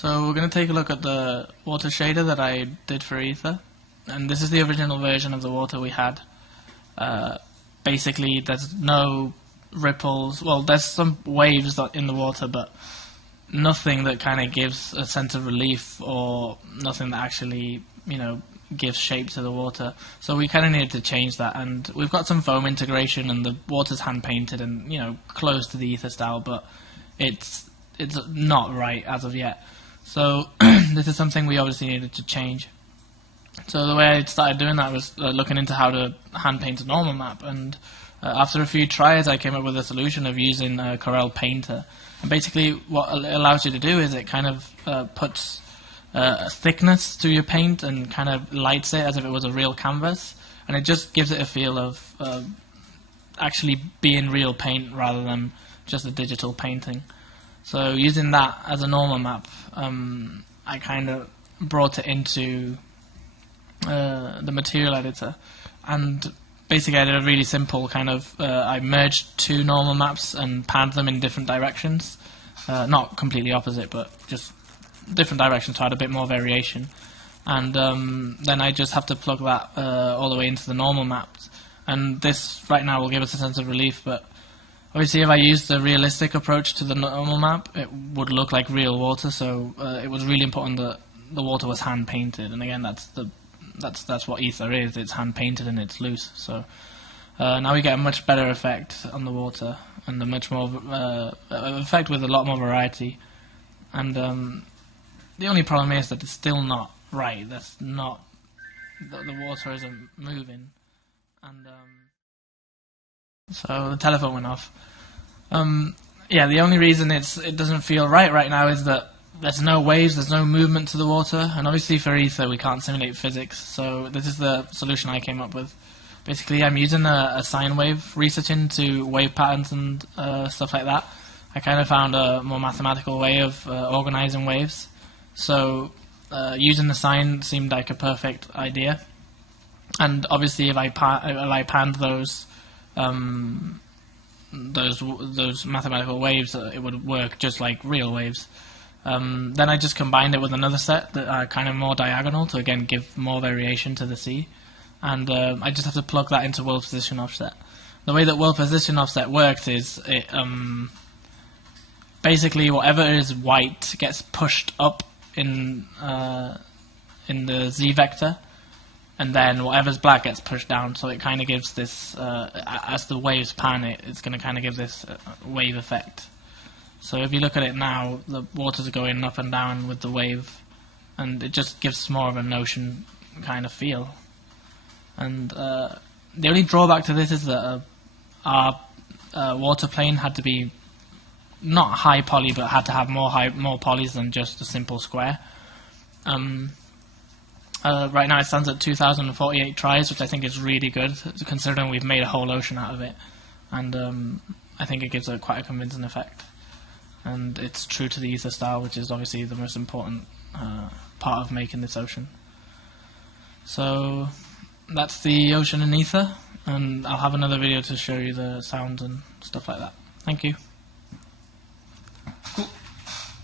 So we're going to take a look at the water shader that I did for Ether, and this is the original version of the water we had. Basically there's no ripples, well there's some waves in the water, but nothing that kind of gives a sense of relief or nothing that actually, gives shape to the water. So we kind of needed to change that, and we've got some foam integration and the water's hand painted and close to the Ether style, but it's not right as of yet. So this is something we obviously needed to change. So the way I started doing that was looking into how to hand paint a normal map, and after a few tries I came up with a solution of using Corel Painter. And basically what it allows you to do is it kind of puts a thickness to your paint and kind of lights it as if it was a real canvas, and it just gives it a feel of actually being real paint rather than just a digital painting. So using that as a normal map, I kind of brought it into the material editor, and basically I did a really simple kind of, I merged two normal maps and panned them in different directions, not completely opposite, but just different directions to add a bit more variation. And then I just have to plug that all the way into the normal maps, and this right now will give us a sense of relief, but obviously if I used the realistic approach to the normal map, it would look like real water, so it was really important that the water was hand painted, and again that's what Ether is, it's hand painted and it's loose. So now we get a much better effect on the water, and a much more effect with a lot more variety. And the only problem is that it's still not right. That's not, the water isn't moving, and so the telephone went off. Yeah, the only reason it doesn't feel right now is that there's no waves, there's no movement to the water, and obviously for Ether we can't simulate physics, so this is the solution I came up with. Basically I'm using a sine wave, researching into wave patterns and stuff like that. I kind of found a more mathematical way of organizing waves, so using the sine seemed like a perfect idea. And obviously if I panned those mathematical waves, it would work just like real waves. Then I just combined it with another set that are kind of more diagonal to again give more variation to the sea, and I just have to plug that into world position offset. The way that world position offset works is it basically whatever is white gets pushed up in the z vector, and then whatever's black gets pushed down, so it kind of gives this, as the waves pan it's going to kind of give this wave effect. So if you look at it now, the water's going up and down with the wave, and it just gives more of an ocean kind of feel. And the only drawback to this is that our water plane had to be not high poly, but had to have more polys than just a simple square. Right now it stands at 2,048 tries, which I think is really good, considering we've made a whole ocean out of it. And I think it gives quite a convincing effect. And it's true to the Ether style, which is obviously the most important part of making this ocean. So that's the ocean in Ether, and I'll have another video to show you the sounds and stuff like that. Thank you.